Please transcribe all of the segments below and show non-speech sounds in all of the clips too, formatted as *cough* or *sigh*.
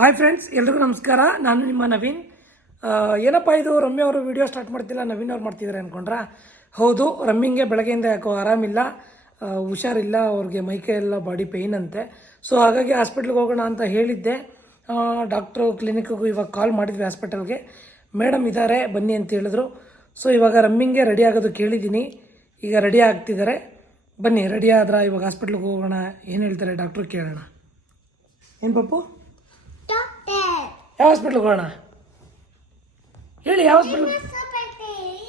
Hi friends ಎಲ್ರಿಗೂ ನಮಸ್ಕಾರ. ನಾನು ನಿಮ್ಮ ನವೀನ್. ಏನಪ್ಪ ಇದು? ರಮ್ಯ ಅವರು ವಿಡಿಯೋ ಸ್ಟಾರ್ಟ್ ಮಾಡ್ತಿಲ್ಲ, ನವೀನ್ ಅವ್ರು ಮಾಡ್ತಿದ್ದಾರೆ ಅನ್ಕೊಂಡ್ರಾ? ಹೌದು ರಮ್ಮಿಂಗೆ ಬೆಳಗ್ಗೆಯಿಂದ ಯಾಕೋ ಆರಾಮಿಲ್ಲ ಹುಷಾರಿಲ್ಲ, ಅವ್ರಿಗೆ ಮೈಕೈ ಎಲ್ಲ ಬಾಡಿ ಪೇಯ್ನ್ ಅಂತೆ. ಸೊ ಹಾಗಾಗಿ ಹಾಸ್ಪಿಟ್ಲಿಗೆ ಹೋಗೋಣ ಅಂತ ಹೇಳಿದ್ದೆ. ಡಾಕ್ಟ್ರು ಕ್ಲಿನಿಕ್ಗೂ ಇವಾಗ ಕಾಲ್ ಮಾಡಿದ್ವಿ ಹಾಸ್ಪಿಟಲ್ಗೆ ಮೇಡಮ್ ಇದ್ದಾರೆ ಬನ್ನಿ ಅಂತ ಹೇಳಿದ್ರು. ಸೊ ಇವಾಗ ರಮ್ಮಿಂಗೆ ರೆಡಿ ಆಗೋದು ಕೇಳಿದ್ದೀನಿ. ಈಗ ರೆಡಿ ಆಗ್ತಿದ್ದಾರೆ ಬನ್ನಿ ರೆಡಿ ಆದ್ರೆ? ಇವಾಗ ಹಾಸ್ಪಿಟ್ಲಿಗೆ ಹೋಗೋಣ. ಏನು ಹೇಳ್ತಾರೆ? ಡಾಕ್ಟ್ರು ಕೇಳೋಣ. ಏನು ಪಪ್ಪು? ಯಾವ ಹಾಸ್ಪಿಟ್ಲ್ಗೆ ಹೋಗೋಣ? ಹೇಳಿ, ಯಾವ ಹಾಸ್ಪಿಟ್ಲ್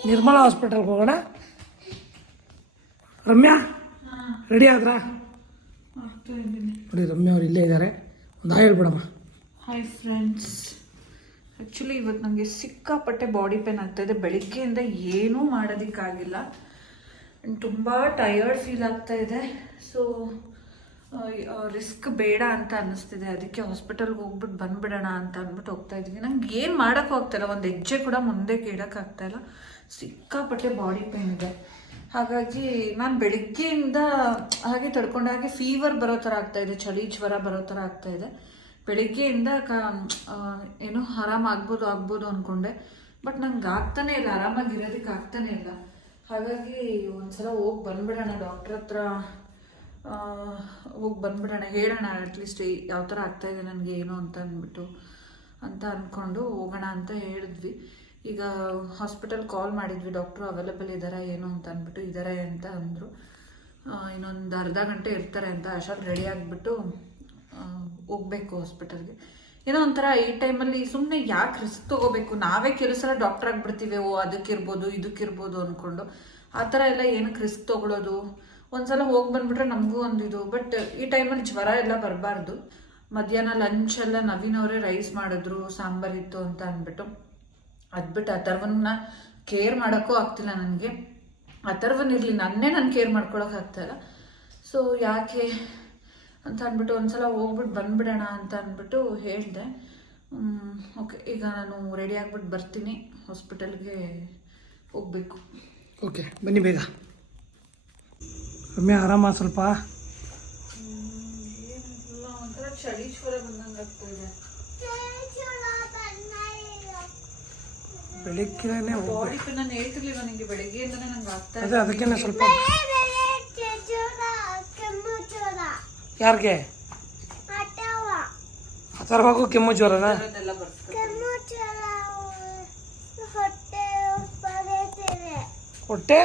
ನಿರ್ಮಲಾ ಹಾಸ್ಪಿಟಲ್ಗೆ ಹೋಗೋಣ? ರಮ್ಯಾ ರೆಡಿ ಆದ್ರಾ? ನೋಡಿ, ರಮ್ಯಾ ಅವ್ರು ಇಲ್ಲೇ ಇದ್ದಾರೆ ಒಂದು ಹೇಳ್ಬಿಡಮ್ಮ. ಹಾಯ್ ಫ್ರೆಂಡ್ಸ್ ಆ್ಯಕ್ಚುಲಿ ಇವತ್ತು ನನಗೆ ಸಿಕ್ಕಾಪಟ್ಟೆ ಬಾಡಿ ಪೇನ್ ಆಗ್ತಾಯಿದೆ ಬೆಳಿಗ್ಗೆಯಿಂದ ಏನೂ ಮಾಡೋದಕ್ಕಾಗಿಲ್ಲ. ತುಂಬ ಟಯರ್ಡ್ ಫೀಲ್ ಆಗ್ತಾ ಇದೆ. ಸೊ ರಿಸ್ಕ್ ಬೇಡ ಅಂತ ಅನ್ನಿಸ್ತಿದೆ. ಅದಕ್ಕೆ ಹಾಸ್ಪಿಟಲ್ಗೆ ಹೋಗ್ಬಿಟ್ಟು ಬಂದ್ಬಿಡೋಣ ಅಂತ ಅಂದ್ಬಿಟ್ಟು ಹೋಗ್ತಾ ಇದ್ದೀನಿ ನಂಗೆ ಏನು ಮಾಡೋಕ್ಕೂ ಆಗ್ತಾಯಿಲ್ಲ ಒಂದು ಹೆಜ್ಜೆ ಕೂಡ ಮುಂದೆ ಇಲ್ಲ. ಸಿಕ್ಕಾಪಟ್ಟೆ ಬಾಡಿ ಪೇನ್ ಇದೆ. ಹಾಗಾಗಿ ನಾನು ಬೆಳಗ್ಗೆಯಿಂದ ಹಾಗೆ ತಡ್ಕೊಂಡು. ಹಾಗೆ ಫೀವರ್ ಬರೋ ಥರ ಆಗ್ತಾ ಇದೆ. ಚಳಿ ಜ್ವರ ಬರೋ ಥರ ಆಗ್ತಾ ಇದೆ. ಬೆಳಿಗ್ಗೆಯಿಂದ ಕ ಏನೋ ಆರಾಮ ಆಗ್ಬೋದು ಆಗ್ಬೋದು ಅಂದ್ಕೊಂಡೆ ಬಟ್ ನಂಗೆ ಆಗ್ತಾನೆ ಇಲ್ಲ. ಆರಾಮಾಗಿರೋದಕ್ಕೆ ಆಗ್ತಾನೇ ಇಲ್ಲ. ಹಾಗಾಗಿ ಒಂದ್ಸಲ ಹೋಗಿ ಬಂದ್ಬಿಡೋಣ. ಡಾಕ್ಟ್ರ್ ಹತ್ರ ಹೋಗಿ ಬಂದ್ಬಿಡೋಣ, ಹೇಳೋಣ ಅಟ್ಲೀಸ್ಟ್ ಯಾವ ಥರ ಆಗ್ತಾಯಿದೆ ನನಗೆ ಏನು ಅಂತ ಅಂದ್ಬಿಟ್ಟು, ಅಂತ ಅಂದ್ಕೊಂಡು ಹೋಗೋಣ ಅಂತ ಹೇಳಿದ್ವಿ. ಈಗ ಹಾಸ್ಪಿಟಲ್ ಕಾಲ್ ಮಾಡಿದ್ವಿ ಡಾಕ್ಟ್ರು ಅವೈಲೇಬಲ್ ಇದ್ದಾರಾ ಏನು ಅಂತ ಅಂದ್ಬಿಟ್ಟು ಇದ್ದಾರೆ ಅಂತ ಅಂದರು. ಇನ್ನೊಂದು ಅರ್ಧ ಗಂಟೆ ಇರ್ತಾರೆ ಅಂತ ಅಷ್ಟಾಗಿ ರೆಡಿ ಆಗಿಬಿಟ್ಟು ಹೋಗ್ಬೇಕು ಹಾಸ್ಪಿಟಲ್ಗೆ ಏನೋ ಒಂಥರ ಈ ಟೈಮಲ್ಲಿ ಸುಮ್ಮನೆ ಯಾಕೆ ರಿಸ್ಕ್ ತೊಗೋಬೇಕು? ನಾವೇ ಕೆಲವು ಸಲ ಡಾಕ್ಟರ್ ಆಗಿಬಿಡ್ತೀವಿ? ಓ, ಅದಕ್ಕಿರ್ಬೋದು, ಇದಕ್ಕಿರ್ಬೋದು ಅಂದ್ಕೊಂಡು ಆ ಥರ ಎಲ್ಲ ಏನಕ್ಕೆ ರಿಸ್ಕ್ ತೊಗೊಳೋದು? ಒಂದ್ಸಲ ಹೋಗಿ ಬಂದ್ಬಿಟ್ರೆ ನಮಗೂ ಒಂದು ಇದು. ಬಟ್ ಈ ಟೈಮಲ್ಲಿ ಜ್ವರ ಎಲ್ಲ ಬರಬಾರ್ದು. ಮಧ್ಯಾಹ್ನ ಲಂಚ್ ಎಲ್ಲ ನವೀನ್ ಅವರೇ ರೈಸ್ ಮಾಡಿದ್ರು ಸಾಂಬಾರಿತ್ತು ಅಂತ ಅಂದ್ಬಿಟ್ಟು. ಅದ್ಬಿಟ್ಟು ಥರವನ್ನ ಕೇರ್ ಮಾಡೋಕ್ಕೂ ಆಗ್ತಿಲ್ಲ ನನಗೆ. ಅಥರ್ವನ್ ಇರಲಿ, ನನ್ನೇ ನಾನು ಕೇರ್ ಮಾಡ್ಕೊಳಕ್ಕೆ ಆಗ್ತಾಯಿಲ್ಲ ಸೊ ಯಾಕೆ ಅಂತ ಅಂದ್ಬಿಟ್ಟು ಒಂದ್ಸಲ ಹೋಗ್ಬಿಟ್ಟು ಬಂದ್ಬಿಡೋಣ ಅಂತ ಅಂದ್ಬಿಟ್ಟು ಹೇಳಿದೆ. ಓಕೆ ಈಗ ನಾನು ರೆಡಿ ಆಗ್ಬಿಟ್ಟು ಬರ್ತೀನಿ. ಹಾಸ್ಪಿಟಲ್ಗೆ ಹೋಗಬೇಕು. ಓಕೆ ಬನ್ನಿ ಬೇಗ. ರಮ್ಯಾ ಆರಾಮ ಸ್ವಲ್ಪ. ಬೆಳಿಗ್ಗೆ ಅದೇ ಅದಕ್ಕೇನೆ ಸ್ವಲ್ಪ. ಯಾರಿಗೆ? ಅಥರ್ವಾಗೂ ಕೆಮ್ಮು ಜ್ವರನ? ಹೊಟ್ಟೆ?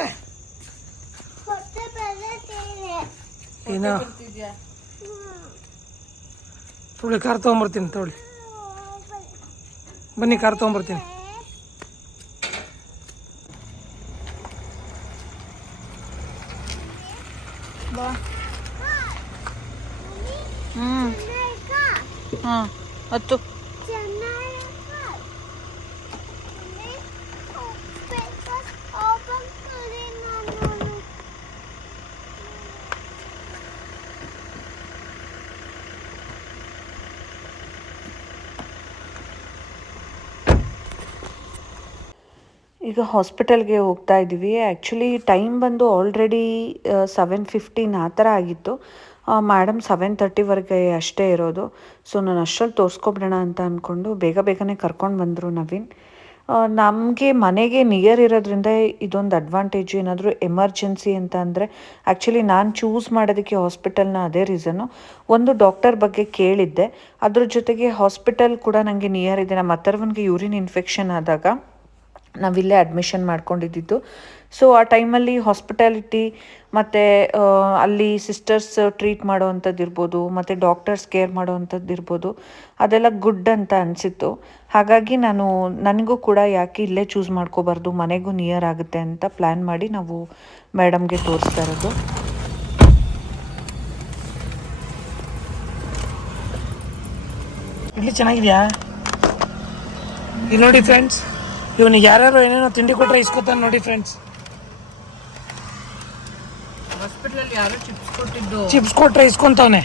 ಏನೋ ತೊಗೊಳ್ಳಿ ಕಾರ್ ತೊಗೊಂಬರ್ತೀನಿ ತೊಗೊಳ್ಳಿ ಬನ್ನಿ ಕಾರ್ ತೊಗೊಂಬರ್ತೀನಿ. ಹ್ಞೂ ಹಾ ಹತ್ತು. ಈಗ ಹಾಸ್ಪಿಟಲ್ಗೆ ಹೋಗ್ತಾ ಇದ್ದೀವಿ ಆ್ಯಕ್ಚುಲಿ ಟೈಮ್ ಬಂದು ಆಲ್ರೆಡಿ ಸೆವೆನ್ ಫಿಫ್ಟೀನ್ ಆ ಥರ ಆಗಿತ್ತು. ಮೇಡಮ್ ಸೆವೆನ್ ತರ್ಟಿವರೆಗೆ ಅಷ್ಟೇ ಇರೋದು. ಸೊ ನಾನು ಅಷ್ಟರಲ್ಲಿ ತೋರಿಸ್ಕೊಬಿಡೋಣ ಅಂತ ಅಂದ್ಕೊಂಡು ಬೇಗ ಬೇಗನೆ ಕರ್ಕೊಂಡು ಬಂದರು ನವೀನ್. ನಮಗೆ ಮನೆಗೆ ನಿಯರ್ ಇರೋದ್ರಿಂದ ಇದೊಂದು ಅಡ್ವಾಂಟೇಜ್ ಏನಾದರೂ ಎಮರ್ಜೆನ್ಸಿ ಅಂತ ಅಂದರೆ ಆ್ಯಕ್ಚುಲಿ ನಾನು ಚೂಸ್ ಮಾಡೋದಕ್ಕೆ ಹಾಸ್ಪಿಟಲ್ನ ಅದೇ ರೀಸನ್ನು ಒಂದು ಡಾಕ್ಟರ್ ಬಗ್ಗೆ ಕೇಳಿದ್ದೆ. ಅದ್ರ ಜೊತೆಗೆ ಹಾಸ್ಪಿಟಲ್ ಕೂಡ ನನಗೆ ನಿಯರ್ ಇದೆ. ನಮ್ಮ ಅಥರ್ವನ್ಗೆ ಯೂರಿನ್ ಇನ್ಫೆಕ್ಷನ್ ಆದಾಗ ನಾವಿಲ್ಲೇ ಅಡ್ಮಿಷನ್ ಮಾಡ್ಕೊಂಡಿದ್ದಿದ್ದು ಸೊ ಆ ಟೈಮಲ್ಲಿ ಹಾಸ್ಪಿಟಾಲಿಟಿ ಮತ್ತು ಅಲ್ಲಿ ಸಿಸ್ಟರ್ಸ್ ಟ್ರೀಟ್ ಮಾಡೋ ಅಂಥದ್ದು ಇರ್ಬೋದು, ಮತ್ತು ಡಾಕ್ಟರ್ಸ್ ಕೇರ್ ಮಾಡೋ ಅಂಥದ್ದು ಇರ್ಬೋದು, ಅದೆಲ್ಲ ಗುಡ್ ಅಂತ ಅನಿಸಿತ್ತು. ಹಾಗಾಗಿ ನಾನು, ನನಗೂ ಕೂಡ ಯಾಕೆ ಇಲ್ಲೇ ಚೂಸ್ ಮಾಡ್ಕೋಬಾರ್ದು, ಮನೆಗೂ ನಿಯರ್ ಆಗುತ್ತೆ ಅಂತ ಪ್ಲ್ಯಾನ್ ಮಾಡಿ ನಾವು ಮೇಡಮ್ಗೆ ತೋರಿಸ್ತಾ ಇರೋದು. ಇಲ್ಲಿ ಚೆನ್ನಾಗಿದೆಯಾ? ಇಲ್ಲಿ ನೋಡಿ ಫ್ರೆಂಡ್ಸ್ ಇವನಿಗೆ ಯಾರ್ಯಾರು ಏನೇನೋ ತಿಂಡಿ ಕೊಟ್ಟರೆ ಇಸ್ಕೊತಾನೆ ನೋಡಿ ಫ್ರೆಂಡ್ಸ್ ಹಾಸ್ಪಿಟ್ಲಲ್ಲಿ ಯಾರೋ ಚಿಪ್ಸ್ ಕೊಟ್ಟಿದ್ದು. ಚಿಪ್ಸ್ ಕೊಟ್ಟರೆ ಇಸ್ಕೊಂತವನೆ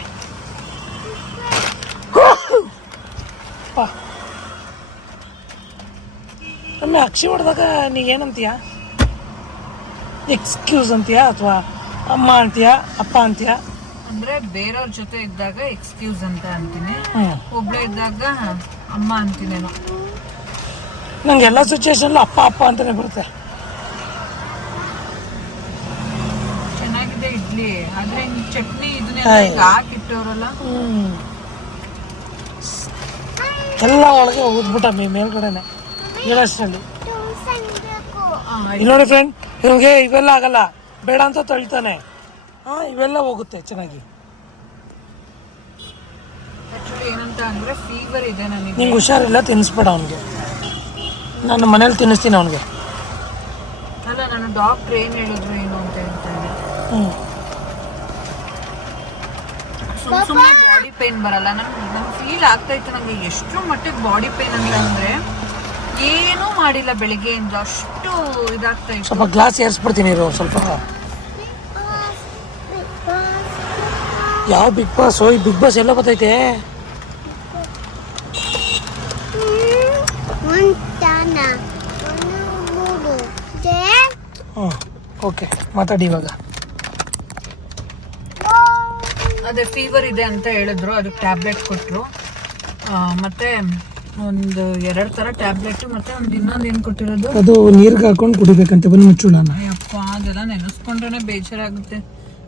ಒಮ್ಮೆ ಅಕ್ಷಿ ಹೊಡೆದಾಗ ನೀ ಏನಂತೀಯ? ಎಕ್ಸ್ಕ್ಯೂಸ್ ಅಂತೀಯ ಅಥವಾ ಅಮ್ಮ ಅಂತೀಯ ಅಪ್ಪ ಅಂತೀಯ? ಅಂದ್ರೆ ಬೇರೆಯವ್ರ ಜೊತೆ ಇದ್ದಾಗ ಎಕ್ಸ್ಕ್ಯೂಸ್ ಅಂತ ಅಂತೀನಿ. ಒಬ್ಳೆ ಇದ್ದಾಗ ಅಮ್ಮ ಅಂತೀನೇನೋ. ನಂಗೆ ಎಲ್ಲ ಸಿಚುವೇಶನ್ಲು ಅಪ್ಪ ಅಪ್ಪ ಅಂತಲೇ ಬರುತ್ತೆ. ಚೆನ್ನಾಗಿದೆ ಇಡ್ಲಿ. ಆದರೆ ಚಟ್ನಿ ಇದನ್ನೆಲ್ಲ ಹಾಕಿಟ್ಟವ್ರಲ್ಲ? ಎಲ್ಲ ಒಳಗೆ ಹೋಗ್ಬಿಟ್ಟ ಮೀ ಮೇಲ್ಗಡೆನೆ. ಗಿಡಸ್ನಲ್ಲಿ ಇಲ್ಲಿ ನೋಡಿ ಫ್ರೆಂಡ್ ಇವ್ಗೆ ಇವೆಲ್ಲ ಆಗಲ್ಲ. ಬೇಡ ಅಂತ ತಳ್ತಾನೆ. ಹಾಂ ಇವೆಲ್ಲ ಹೋಗುತ್ತೆ ಚೆನ್ನಾಗಿ. ಏನಂತ ಅಂದ್ರೆ ಫೀವರ್ ಇದೆ ನನಗೆ. ನಿಂಗೆ ಹುಷಾರಿಲ್ಲ ತಿನ್ನಿಸ್ಬೇಡ ಅವನಿಗೆ. ನಾನು ಮನೇಲಿ ತಿನ್ನಿಸ್ತೀನಿ ಅವನಿಗೆ. ಅಲ್ಲ ನಾನು ಡಾಕ್ಟ್ರ್ ಏನು ಹೇಳಿದ್ರು ಏನು ಅಂತ ಹೇಳ್ತಾರೆ ಹ್ಞೂ ಸುಮ್ ಸುಮ್ಮನೆ ಬಾಡಿ ಪೇನ್ ಬರಲ್ಲ. ನಂಗೆ ನಂಗೆ ಫೀಲ್ ಆಗ್ತಾ ಇತ್ತು ನಂಗೆ ಎಷ್ಟು ಮಟ್ಟಿಗೆ ಬಾಡಿ ಪೇನ್ ಅಂತ ಅಂದ್ರೆ ಏನೂ ಮಾಡಿಲ್ಲ ಬೆಳಿಗ್ಗೆಯಿಂದ. ಅಷ್ಟು ಇದಾಗ್ತಾ ಇತ್ತು. ಸ್ವಲ್ಪ ಗ್ಲಾಸ್ ಏರಿಸ್ಬಿಡ್ತೀನಿ ಇರೋ ಸ್ವಲ್ಪ. ಯಾವ ಬಿಗ್ ಬಾಸ್ ಹೋಯ್ ಬಿಗ್ ಬಾಸ್ ಎಲ್ಲ ಬರ್ತೈತೆ. ಹ್ಞೂ ಓಕೆ ಮಾತಾಡಿ ಇವಾಗ. ಅದೇ ಫೀವರ್ ಇದೆ ಅಂತ ಹೇಳಿದ್ರು ಅದಕ್ಕೆ ಟ್ಯಾಬ್ಲೆಟ್ ಕೊಟ್ಟರು ಮತ್ತೆ ಒಂದು ಎರಡು ಥರ ಟ್ಯಾಬ್ಲೆಟ್ ಮತ್ತೆ ಒಂದು ಇನ್ನೊಂದು ಏನು ಕೊಟ್ಟಿರೋದು? ಅದು ನೀರಿಗೆ ಹಾಕೊಂಡು ಕುಡಿಬೇಕಂತ ಬಂದು ಮುಚ್ಚುಳನ ಅಯ್ಯಪ್ಪ ಅದೆಲ್ಲ ನೆನೆಸ್ಕೊಂಡ್ರೆ ಬೇಜಾರಾಗುತ್ತೆ.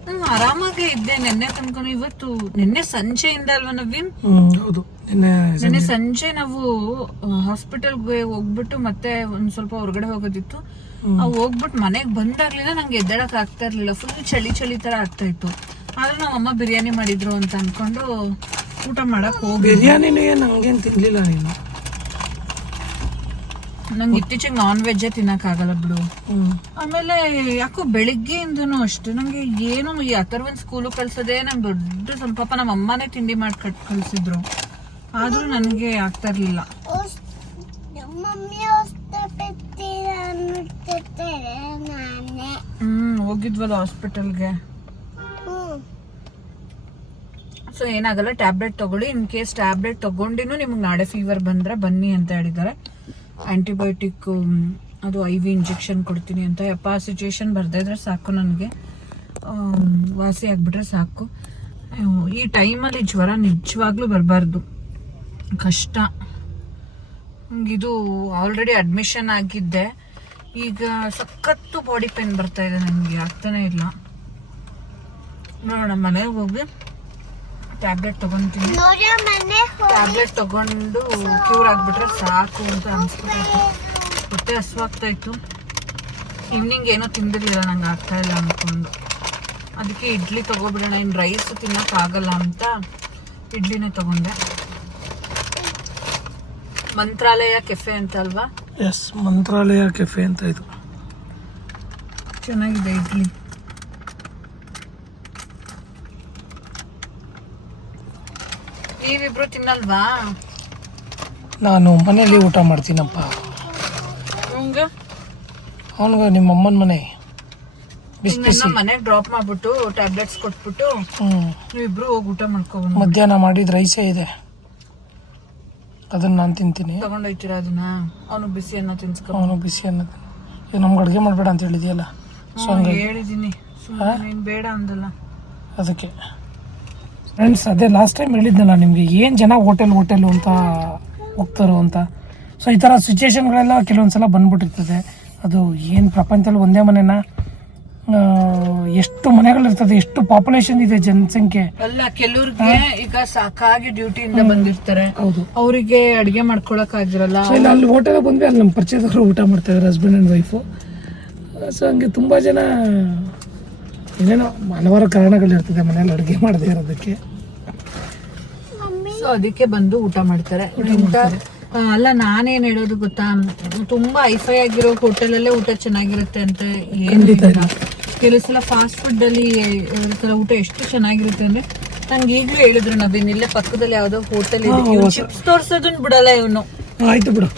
ನಾನು ಆರಾಮಾಗೆ ಇದ್ದೆ ನಿನ್ನೆ ತನಕ ಇವತ್ತು ನಿನ್ನೆ ಸಂಜೆಯಿಂದ ಅಲ್ವಾ ನವೀನ್ ಹೌದು ನಿನ್ನೆ ನಿನ್ನೆ ಸಂಜೆ ನಾವು ಹಾಸ್ಪಿಟಲ್ಗೆ ಹೋಗ್ಬಿಟ್ಟು ಮತ್ತೆ ಒಂದ್ ಸ್ವಲ್ಪ ಹೊರಗಡೆ ಹೋಗೋದಿತ್ತು. ಆ ಹೋಗ್ಬಿಟ್ಟು ಮನೆಗೆ ಬಂದಾಗ್ಲಿಂದ ನಂಗೆ ಎದ್ದಾಡಕ್ ಆಗ್ತಾ ಇರ್ಲಿಲ್ಲ. ಫುಲ್ ಚಳಿ ಚಳಿ ತರ ಆಗ್ತಾ ಇತ್ತು. ಆದ್ರೆ ನಮ್ಮ ಅಮ್ಮ ಬಿರಿಯಾನಿ ಮಾಡಿದ್ರು ಅಂತ ಅನ್ಕೊಂಡು ಊಟ ಮಾಡಕ್ ಹೋಗಿ ಬಿರಿಯಾನಿ ಏನು ಹಂಗೇನು ತಿನ್ನಲಿಲ್ಲ ನೀನು? ನಂಗೆ ಇತ್ತೀಚೆಗೆ ನಾನ್ ವೆಜ್ಜೇ ತಿನ್ನಕ್ ಆಗಲ್ಲ ಬಿಡು. ಆಮೇಲೆ ಯಾಕೋ ಬೆಳಿಗ್ಗೆಯಿಂದನೂ ಅಷ್ಟೇ. ನಂಗೆ ಏನು ಈ ಅಥರ್ವನ್ ಸ್ಕೂಲ್ ಕಳ್ಸೋದೇ ನಂಗೆ ದೊಡ್ಡ ಸ್ವಲ್ಪ ಪಾಪ ನಮ್ಮ ಅಮ್ಮನೇ ತಿಂಡಿ ಮಾಡಿ ಕಟ್ ಕಳ್ಸಿದ್ರು. ಆದ್ರೂ ನನಗೆ ಆಗ್ತಾ ಇರ್ಲಿಲ್ಲ. ಹೋಗಿದ್ವಲ್ಲ ಹಾಸ್ಪಿಟಲ್ಗೆ ಸೊ ಏನಾಗಲ್ಲ ಟ್ಯಾಬ್ಲೆಟ್ ತಗೊಳ್ಳಿ. ಇನ್ ಕೇಸ್ ಟ್ಯಾಬ್ಲೆಟ್ ತಗೊಂಡಿನೂ ನಿಮ್ಗೆ ನಾಳೆ ಫೀವರ್ ಬಂದ್ರೆ ಬನ್ನಿ ಅಂತ ಹೇಳಿದ್ದಾರೆ. ಆಂಟಿಬಯೋಟಿಕ್ ಅದು ಐ ವಿ ಇಂಜೆಕ್ಷನ್ ಕೊಡ್ತೀನಿ ಅಂತ. ಯಪ್ಪ ಸಿಚುವೇಶನ್ ಬರ್ತಾ ಇದ್ರೆ ಸಾಕು ನನಗೆ. ವಾಸಿ ಆಗ್ಬಿಟ್ರೆ ಸಾಕು. ಈ ಟೈಮಲ್ಲಿ ಜ್ವರ ನಿಜವಾಗ್ಲೂ ಬರಬಾರ್ದು. ಕಷ್ಟ. ಇದು ಆಲ್ರೆಡಿ ಅಡ್ಮಿಷನ್ ಆಗಿದ್ದೆ. ಈಗ ಸಖತ್ತು ಬಾಡಿ ಪೇನ್ ಬರ್ತಾ ಇದೆ ನನಗೆ ಆಗ್ತಾನೆ ಇಲ್ಲ. ನೋಡೋಣ ಮನೆಗೆ ಹೋಗಿ ಟ್ಯಾಬ್ಲೆಟ್ ತಗೊಂತೀನಿ. ಟ್ಯಾಬ್ಲೆಟ್ ತಗೊಂಡು ಕ್ಯೂರ್ ಆಗ್ಬಿಟ್ರೆ ಸಾಕು ಅಂತ ಅನ್ಸ್ಬಿಟ್ಟು ಹೊಟ್ಟೆ ಹಸುವಾಗ್ತಾ ಇತ್ತು ಈವ್ನಿಂಗ್ ಏನೋ ತಿಂದಿರ್ಲಿಲ್ಲ ನಂಗೆ ಆಗ್ತಾ ಇಲ್ಲ ಅನ್ಕೊಂಡು. ಅದಕ್ಕೆ ಇಡ್ಲಿ ತಗೋಬಿಡೋಣ ಇನ್ನು ರೈಸ್ ತಿನ್ನಕ್ ಆಗಲ್ಲ ಅಂತ ಇಡ್ಲಿನೇ ತಗೊಂಡೆ. ಮಂತ್ರಾಲಯ ಕೆಫೆ ಅಂತ ಅಲ್ವಾ? ಎಸ್ ಮಂತ್ರಾಲಯ ಕೆಫೆ ಅಂತ ಇದು. ಚೆನ್ನಾಗಿದೆ ಇಡ್ಲಿ. ನೀವಿಬ್ರು ತಿನ್ನಲ್ವಾ? ನಾನು ಮನೇಲಿ ಊಟ ಮಾಡ್ತೀನಪ್ಪ. ಹಂಗೆ? ಅವನಿಗೆ ನಿಮ್ಮ ಅಮ್ಮನ ಮನೆ. ಬಿಸಿ ಬಿಸಿ. ಮನೆಗೆ ಡ್ರಾಪ್ ಮಾಡ್ಬಿಟ್ಟು ಟ್ಯಾಬ್ಲೆಟ್ಸ್ ಕೊಟ್ಬಿಟ್ಟು ನೀವಿಬ್ರು ಹೋಗಿ ಊಟ ಮಾಡ್ಕೋಬೋದು ಮಧ್ಯಾಹ್ನ ಮಾಡಿದ ರೈಸೇ ಇದೆ. ಅದನ್ನು ನಾನು ತಿಂತೀನಿ. ತಗೊಂಡೋಗ್ತೀರಾ ಅದನ್ನ? ಅವನು ಬಿಸಿ ಅನ್ನ ತಿನ್ಸ್ಕ. ಅವನು ಬಿಸಿ ಅನ್ನ ಈಗ ನಮ್ಗೆ ಅಡುಗೆ ಮಾಡಬೇಡ ಅಂತ ಹೇಳಿದೆಯಲ್ಲ? ಸೊ ಹಂಗಾಗಿ ಹೇಳಿದ್ದೀನಿ ನೀನ್ ಬೇಡ ಅಂದಲ್ಲ. ಅದಕ್ಕೆ. ಫ್ರೆಂಡ್ಸ್ ಅದೇ ಲಾಸ್ಟ್ ಟೈಮ್ ಹೇಳಿದ್ನಲ್ಲ ನಿಮಗೆ ಏನು ಜನ ಹೋಟೆಲ್ ಹೋಟೆಲು ಅಂತ ಹೋಗ್ತಾರೋ ಅಂತ? ಸೊ ಈ ಥರ ಸಿಚುವೇಶನ್ಗಳೆಲ್ಲ ಕೆಲವೊಂದು ಸಲ ಬಂದ್ಬಿಟ್ಟಿರ್ತದೆ. ಅದು ಏನು ಪ್ರಪಂಚದಲ್ಲಿ ಒಂದೇ ಮನೆನ? ಎಷ್ಟು ಮನೆಗಳಿರ್ತದೆ ಎಷ್ಟು ಪಾಪ್ಯುಲೇಷನ್ ಇದೆ ಜನಸಂಖ್ಯೆ? ಅಲ್ಲ ಕೆಲವ್ರಿಗೆ ಈಗ ಸಾಕಾಗಿ ಡ್ಯೂಟಿಯಿಂದ ಬಂದಿರ್ತಾರೆ. ಹೌದು. ಅವರಿಗೆ ಅಡಿಗೆ ಮಾಡ್ಕೊಳಕ್ ಆಗಿರಲ್ಲ. ಅಲ್ಲಿ ಹೋಟೆಲ್ ಬಂದ್ವಿ ಅಲ್ಲಿ ನಮ್ಮ ಪರಿಚಯದವರು ಊಟ ಮಾಡ್ತಾ ಇದಾರೆ ಹಸ್ಬೆಂಡ್ ಅಂಡ್ ವೈಫು ಸೊ ಹಂಗೆ ತುಂಬಾ ಜನ ಏನೇನೋ ಹಲವಾರು ಕಾರಣಗಳಿರ್ತದೆ ಮನೇಲಿ ಅಡುಗೆ ಮಾಡದೇ ಇರೋದಕ್ಕೆ. ಸೊ ಅದಕ್ಕೆ ಬಂದು ಊಟ ಮಾಡ್ತಾರೆ. ಅಲ್ಲ ನಾನೇನ್ ಹೇಳೋದು ಗೊತ್ತಾ? ತುಂಬಾ ಐಫೈ ಆಗಿರೋ ಹೋಟೆಲ್ ಅಲ್ಲೇ ಊಟ ಚೆನ್ನಾಗಿರುತ್ತೆ ಅಂತ ಏನು ಕೆಲವು ಸಲ ಫಾಸ್ಟ್ ಫುಡ್ ಅಲ್ಲಿ ಊಟ ಎಷ್ಟು ಚೆನ್ನಾಗಿರುತ್ತೆ ಅಂದ್ರೆ ನಂಗೆ ಈಗಲೂ ಹೇಳಿದ್ರು ನವೀನ್ ಇಲ್ಲೇ ಪಕ್ಕದಲ್ಲಿ ಯಾವ್ದೋ ಹೋಟೆಲ್ ಇದೆ. ಚಿಪ್ಸ್ ತೋರ್ಸೋದನ್ನ ಬಿಡಲ್ಲ ಇವನು. ಆಯ್ತು ಬಿಡು.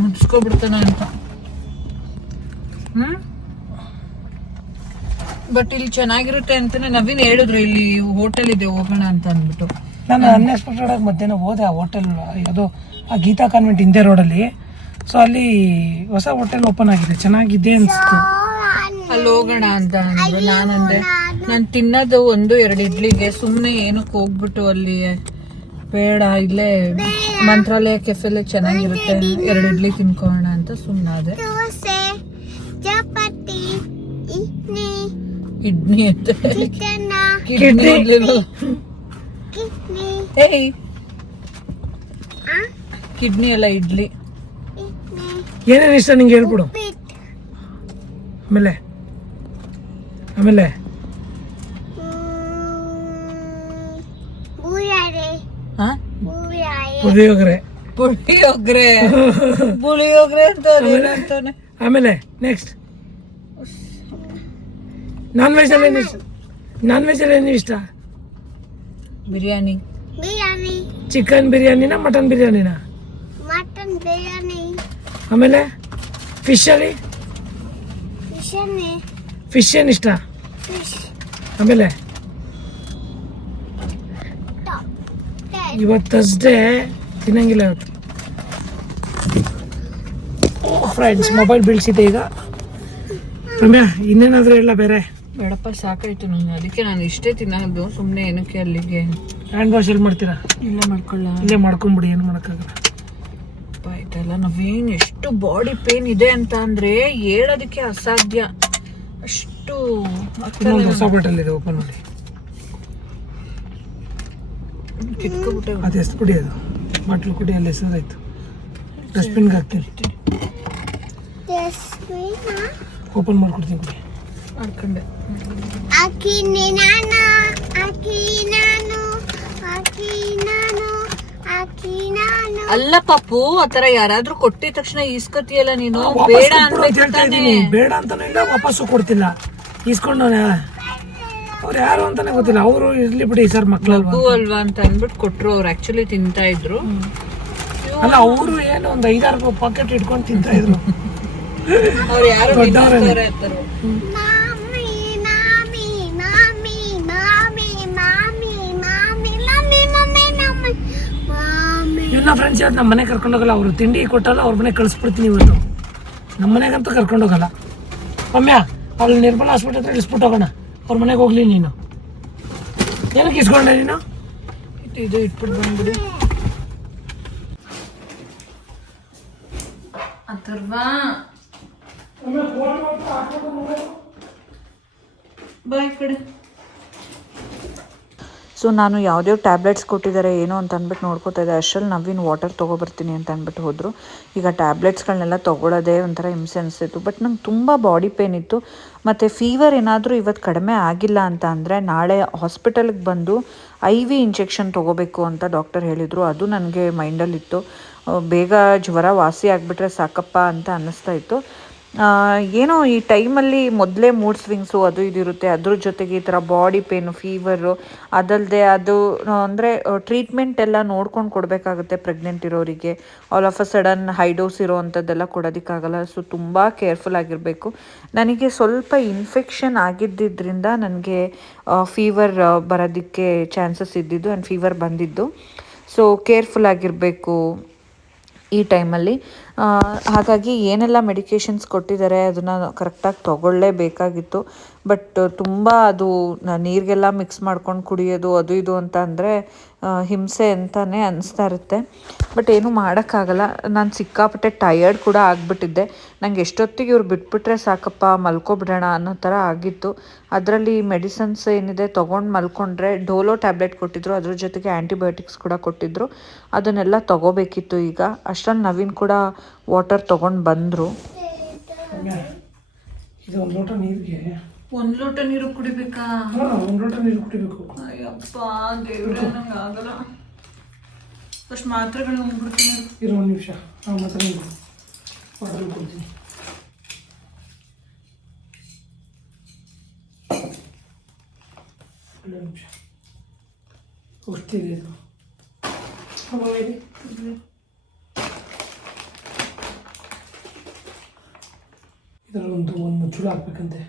ಮುಚ್ಕೊಬಿಡ್ತಾನೆ ಅಂತ. ಹ್ಮ್? ಬಟ್ ಇಲ್ಲಿ ಚೆನ್ನಾಗಿರುತ್ತೆ ಅಂತಾನೆ ನವೀನ್ ಹೇಳಿದ್ರು ಇಲ್ಲಿ ಹೋಟೆಲ್ ಇದೆ ಹೋಗೋಣ ಅಂತ ಅಂದ್ಬಿಟ್ಟು. ನಾನು ಅನ್ಎಕ್ಸ್ಪೆಕ್ಟೆಡ್ ಆಗಿ ಮಧ್ಯಾಹ್ನ ಹೋದೆ ಆ ಹೋಟೆಲ್ ಅದು ಆ ಗೀತಾ ಕಾನ್ವೆಂಟ್ ಹಿಂದೆ ರೋಡಲ್ಲಿ ಸೊ ಅಲ್ಲಿ ಹೊಸ ಹೋಟೆಲ್ ಓಪನ್ ಆಗಿದೆ. ಚೆನ್ನಾಗಿದೆ ಅನಿಸ್ತು. ಅಲ್ಲಿ ಹೋಗೋಣ ಅಂತ ಅಂದ್ರು ನಾನಂದೆ. ನಾನು ತಿನ್ನೋದು ಒಂದು ಎರಡು ಇಡ್ಲಿಗೆ ಸುಮ್ಮನೆ ಏನಕ್ಕೆ ಹೋಗ್ಬಿಟ್ಟು ಅಲ್ಲಿ ಬೇಡ ಇಲ್ಲೇ ಮಂತ್ರಾಲಯ ಕೆಫೆಲೆ ಚೆನ್ನಾಗಿರುತ್ತೆ ಎರಡು ಇಡ್ಲಿ ತಿನ್ಕೋಣ ಅಂತ ಸುಮ್ಮನಾದೆ ಇಡ್ಲಿ ಅಂತ ಕಿಡ್ನಿ. ಕಿಡ್ನಿ ಏಯ್. ಕಿಡ್ನಿ ಅಲ್ಲ ಇಡ್ಲಿ. ಏನೇನು ಇಷ್ಟ ನಿಂಗೆ ಹೇಳ್ಬಿಡು. ಆಮೇಲೆ. ಆಮೇಲೆ. ಪುಳಿಯೋಗರೆ. ಪುಳಿಯೋಗ್ರೆ. *laughs* ಪುಳಿಯೋಗ್ರೆ ಅಂತ ಅಂತಾನೆ ಆಮೇಲೆ ನೆಕ್ಸ್ಟ್ ನಾನ್ ವೆಜ್ ಅಲ್ಲಿ ಏನು ಇಷ್ಟ? ನಾನ್ ವೆಜ್ ಅಲ್ಲಿ ಏನು ಇಷ್ಟ? ಬಿರಿಯಾನಿ. ಬಿರಿಯಾನಿ. ಚಿಕನ್ ಬಿರಿಯಾನಿನ ಮಟನ್ ಬಿರಿಯಾನಿನ? ಮಟನ್ ಬಿರಿಯಾನಿ. ಆಮೇಲೆ ಫಿಶ್ ಅಲ್ಲಿ? ಫಿಶನ್ನಿ ಫಿಶ್ ಏನು ಇಷ್ಟ? ಆಮೇಲೆ? ಟಾಪ್ ಟೆನ್ ಇವತ್ತು ಥರ್ಸ್ಡೇ ತಿನ್ನಂಗಿಲ್ಲ ಇವತ್ತು. ಫ್ರೆಂಡ್ಸ್ ಮೊಬೈಲ್ ಬೀಳ್ಸಿದೆ ಈಗ. ರಮ್ಯಾ ಇನ್ನೇನಾದರೂ ಇಲ್ಲ ಬೇರೆ? ಬೇಡಪ್ಪ ಸಾಕಾಯ್ತು ನಂಗೆ. ಅದಕ್ಕೆ ನಾನು ಇಷ್ಟೇ ತಿನ್ನೋದು ಸುಮ್ಮನೆ ಏನಕ್ಕೆ ಅಲ್ಲಿಗೆ? ಹ್ಯಾಂಡ್ ವಾಶ್ ಎಲ್ಲಿ ಮಾಡ್ತೀರಾ? ಇಲ್ಲೇ ಮಾಡ್ಕೊಳ್ಳ. ಇಲ್ಲೇ ಮಾಡ್ಕೊಂಬಿಡಿ ಏನು ಮಾಡೋಕ್ಕಾಗಲ್ಲ. ಆಯ್ತಲ್ಲ ನಾವೇನು ಎಷ್ಟು ಬಾಡಿ ಪೇನ್ ಇದೆ ಅಂತ ಅಂದರೆ ಹೇಳೋದಕ್ಕೆ ಅಸಾಧ್ಯ. ಅಷ್ಟು ಹೊಸ ಬಾಟಲ್ ಇದೆ ಓಪನ್ ಮಾಡಿ. ಕಿತ್ಕೊಬಿಟ್ಟೆ ಅದು ಎಷ್ಟು ಕುಡಿ ಅದು. ಬಾಟ್ಲು ಕುಡಿ ಅಲ್ಲಿ ಹೆಸರಾಯ್ತು ಡಸ್ಟ್ಬಿನ್ಗೆ ಹಾಕ್ತೀನಿ. ಓಪನ್ ಮಾಡ್ಕೊಡ್ತೀನಿ ಕುಡಿ. ಮಾಡ್ಕೊಂಡೆ ಅಕ್ಕಿನಿ ನಾನು ಅಕ್ಕಿ ನಾನು ನಾನು ನಾನು. ಅಲ್ಲ ಪಾಪು ಆತರ ಯಾರಾದ್ರೂ ಕೊಟ್ಟಿದ ತಕ್ಷಣ ಈಸ್ಕೊತಿಯಲ್ಲ ನೀನು? ವಾಪಸ್ ಬೇಡ ಅಂತ ಅನ್ಬೇಕು ಬೇಡ ಅಂತಾನೂ ಇಲ್ಲ ವಾಪಸ್ಸು ಕೊಡ್ತಿಲ್ಲ. ಇಸ್ಕೊಂಡವನ ಅವ್ರು ಯಾರು ಅಂತಾನೆ ಗೊತ್ತಿಲ್ಲ. ಅವರು ಇರ್ಲಿ ಬಿಡಿ ಸರ್ ಮಕ್ಕಳಲ್ವಾ ಮಗು ಅಲ್ವಾ ಅಂತ ಅಂದ್ಬಿಟ್ಟು ಕೊಟ್ರು ಅವ್ರು ಆಕ್ಚುಲಿ ತಿಂತಾ ಇದ್ರು. ಅಲ್ಲ ಅವರು ಏನು ಒಂದು ಐದಾರು ಪಾಕೆಟ್ ಇಟ್ಕೊಂಡು ತಿಂತಾ ಇದ್ರು. ಅವ್ರು ಯಾರು ದೊಡ್ಡವ್ರೇನೆ. ಮಾಮಿ ಇವನ್ನ ಫ್ರೆಂಡ್ಸ್ ಇವತ್ತು ನಮ್ಮ ಮನೆ ಕರ್ಕೊಂಡೋಗಲ್ಲ ಅವರು ತಿಂಡಿ ಕೊಟ್ಟಲ್ಲ ಅವ್ರ ಮನೆ ಕಳಿಸ್ಬಿಡ್ತೀನಿ ಇವತ್ತು ನಮ್ಮ ಮನೆಗಂತೂ ಕರ್ಕೊಂಡೋಗಲ್ಲ ಒಮ್ಮೆ ಅಲ್ಲಿ ನಿರ್ಮಲ ಹಾಸ್ಪಿಟಲ್ ಹತ್ರ ಇಳಿಸ್ಬಿಟ್ಟು ಹೋಗೋಣ. ಅವ್ರ ಮನೆಗೆ ಹೋಗ್ಲಿ ನೀನು. ಏನಕ್ಕೆ ಇಸ್ಕೊಂಡೆ ನೀನು? ಇದು ಇಟ್ಬಿಟ್ಟು ಬಂದ್ಬಿಡಿ. ಅಥರ್ವಾ. ಬಾಯ್ ಕಡೆ. ಸೊ ನಾನು ಯಾವುದ್ಯಾವ ಟ್ಯಾಬ್ಲೆಟ್ಸ್ ಕೊಟ್ಟಿದ್ದಾರೆ ಏನೋ ಅಂತ ಅಂದ್ಬಿಟ್ಟು ನೋಡ್ಕೋತಾ ಇದ್ದೆ. ಅಷ್ಟರಲ್ಲಿ ನವೀನ್ ವಾಟರ್ ತೊಗೊಬರ್ತೀನಿ ಅಂತ ಅಂದ್ಬಿಟ್ಟು ಹೋದರು. ಈಗ ಟ್ಯಾಬ್ಲೆಟ್ಸ್ಗಳನ್ನೆಲ್ಲ ತೊಗೊಳ್ಳೋದೇ ಒಂಥರ ಹಿಂಸೆ ಅನಿಸ್ತಿತ್ತು. ಬಟ್ ನಂಗೆ ತುಂಬ ಬಾಡಿ ಪೇನ್ ಇತ್ತು. ಮತ್ತು ಫೀವರ್ ಏನಾದರೂ ಇವತ್ತು ಕಡಿಮೆ ಆಗಿಲ್ಲ ಅಂತ ಅಂದರೆ ನಾಳೆ ಹಾಸ್ಪಿಟಲ್ಗೆ ಬಂದು ಐ ವಿ ಇಂಜೆಕ್ಷನ್ ತೊಗೋಬೇಕು ಅಂತ ಡಾಕ್ಟರ್ ಹೇಳಿದರು. ಅದು ನನಗೆ ಮೈಂಡಲ್ಲಿತ್ತು ಬೇಗ ಜ್ವರ ವಾಸಿ ಆಗಿಬಿಟ್ರೆ ಸಾಕಪ್ಪ ಅಂತ ಅನ್ನಿಸ್ತಾ ಇತ್ತು. ಏನೋ ಈ ಟೈಮಲ್ಲಿ ಮೊದಲೇ ಮೂಡ್ ಸ್ವಿಂಗ್ಸು ಅದು ಇದು ಇರುತ್ತೆ. ಅದ್ರ ಜೊತೆಗೆ ಈ ಥರ ಬಾಡಿ ಪೇನು ಫೀವರು ಅದಲ್ಲದೆ ಅದು ಅಂದರೆ ಟ್ರೀಟ್ಮೆಂಟ್ ಎಲ್ಲ ನೋಡ್ಕೊಂಡು ಕೊಡಬೇಕಾಗುತ್ತೆ ಪ್ರೆಗ್ನೆಂಟ್ ಇರೋರಿಗೆ. All of a sudden high dose ಇರೋ ಅಂಥದ್ದೆಲ್ಲ ಕೊಡೋದಕ್ಕಾಗಲ್ಲ. ಸೊ ತುಂಬ ಕೇರ್ಫುಲ್ ಆಗಿರಬೇಕು. ನನಗೆ ಸ್ವಲ್ಪ ಇನ್ಫೆಕ್ಷನ್ ಆಗಿದ್ದರಿಂದ ನನಗೆ ಫೀವರ್ ಬರೋದಕ್ಕೆ ಚಾನ್ಸಸ್ ಇದ್ದಿದ್ದು ಆ್ಯಂಡ್ ಫೀವರ್ ಬಂದಿದ್ದು. ಸೊ ಕೇರ್ಫುಲ್ ಆಗಿರಬೇಕು ಈ ಟೈಮಲ್ಲಿ. ಹಾಗಾಗಿ ಏನೆಲ್ಲ ಮೆಡಿಕೇಷನ್ಸ್ ಕೊಟ್ಟಿದ್ದಾರೆ ಅದನ್ನು ಕರೆಕ್ಟಾಗಿ ತೊಗೊಳ್ಳೇಬೇಕಾಗಿತ್ತು. ಬಟ್ ತುಂಬ ಅದು ನೀರಿಗೆಲ್ಲ ಮಿಕ್ಸ್ ಮಾಡ್ಕೊಂಡು ಕುಡಿಯೋದು, ಅದು ಇದು ಅಂತ ಅಂದರೆ ಹಿಂಸೆ ಅಂತಲೇ ಅನಿಸ್ತಾ ಇರುತ್ತೆ. ಬಟ್ ಏನೂ ಮಾಡೋಕ್ಕಾಗಲ್ಲ. ನಾನು ಸಿಕ್ಕಾಪಟ್ಟೆ ಟಯರ್ಡ್ ಕೂಡ ಆಗಿಬಿಟ್ಟಿದ್ದೆ. ನಂಗೆ ಎಷ್ಟೊತ್ತಿಗೆ ಇವ್ರು ಬಿಟ್ಬಿಟ್ರೆ ಸಾಕಪ್ಪ, ಮಲ್ಕೊಬಿಡೋಣ ಅನ್ನೋ ಥರ ಆಗಿತ್ತು. ಅದರಲ್ಲಿ ಮೆಡಿಸನ್ಸ್ ಏನಿದೆ ತೊಗೊಂಡು ಮಲ್ಕೊಂಡ್ರೆ ಡೋಲೋ ಟ್ಯಾಬ್ಲೆಟ್ ಕೊಟ್ಟಿದ್ರು, ಅದ್ರ ಜೊತೆಗೆ ಆ್ಯಂಟಿಬಯೋಟಿಕ್ಸ್ ಕೂಡ ಕೊಟ್ಟಿದ್ರು. ಅದನ್ನೆಲ್ಲ ತೊಗೋಬೇಕಿತ್ತು ಈಗ. ಅಷ್ಟರಲ್ಲಿ ನವೀನ್ ಕೂಡ ವಾಟರ್ ತೊಗೊಂಡು ಬಂದರು. ಇದು ಒಂದು ಲೋಟ ನೀರಿಗೆ. ಒಂದು ಲೋಟ ನೀರು ಕುಡಿಬೇಕಾ? ಒಂದು ಲೋಟ ನೀರು ಕುಡಿಬೇಕು. ಅಯ್ಯಪ್ಪ ದೇವ್ರೆ ನಂಗೆ ಆಗಲ್ಲ. ಫಸ್ಟ್ ಮಾತ್ರೆಗಳು ನುಂಗ್ಬಿಡ್ತೀನಿ ಇರೋ ಒಂದು ನಿಮಿಷ. ನಾವು ಮಾತ್ರ ನೀರು. ವಾಟರ್ ಕೊಡ್ತೀನಿ. ಅಷ್ಟಿದೆ ಇದು ಇದೆ. ಇದರಲ್ಲೊಂದು ಒಂದು ಮುಚ್ಚುಳ ಹಾಕ್ಬೇಕಂತೆ.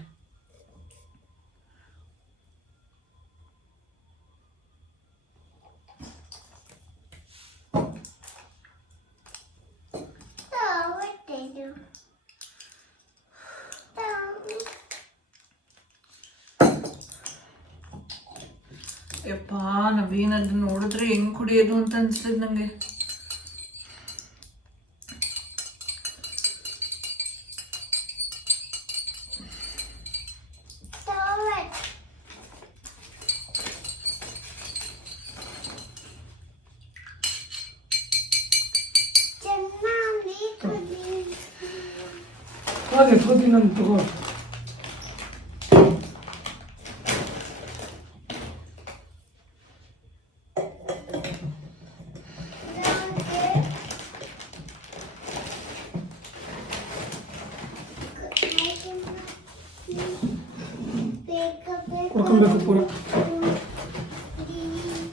ಯಪ್ಪಾ ನವೀನದ್ದು ನೋಡಿದ್ರೆ ಹೆಂಗ್ ಕುಡಿಯೋದು ಅಂತ ಅನ್ಸ್ತದೆ ನಂಗೆ. ಹಾಗೆ ತಗೋತೀನಿ ನಾನು ತಗೋ ಕುಡ್ಕೊಬೇಕು ಪೂರ ಆಯ್ತಾ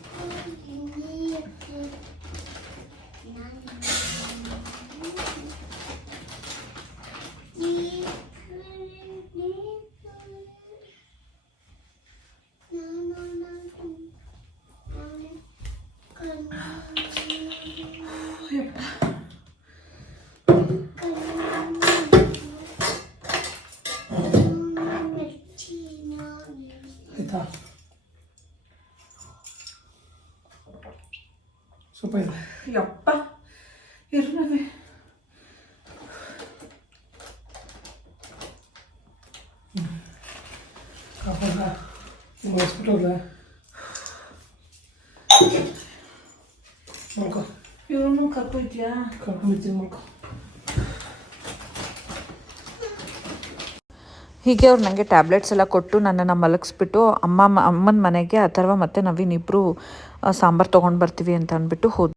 ಸ್ವಲ್ಪ ಇದೆ ಯಪ್ಪ ಇರು ನವಿ ಕಾಪಾಡ ನಿಮ್ಮ ಹಾಸ್ಪಿಟಲ್ಗೆ ಮಾಡ್ಕೊ ಇವನು ಕರ್ಕೊಯ್ತೀಯಾ ಕರ್ಕೊಂಡ್ಬಿಡ್ತೀನಿ ಮಾಡ್ಕೊ ಹೀಗೆ ಅವ್ರು ನನಗೆ ಟ್ಯಾಬ್ಲೆಟ್ಸ್ ಎಲ್ಲ ಕೊಟ್ಟು ನನ್ನನ್ನು ಮಲಗಿಸ್ಬಿಟ್ಟು ಅಮ್ಮ ಅಮ್ಮನ ಮನೆಗೆ ಅಥರ್ವ ಮತ್ತು ನವೀನ್ ಸಾಂಬಾರು ತೊಗೊಂಡು ಬರ್ತೀವಿ ಅಂತ ಅಂದ್ಬಿಟ್ಟು ಹೋದ್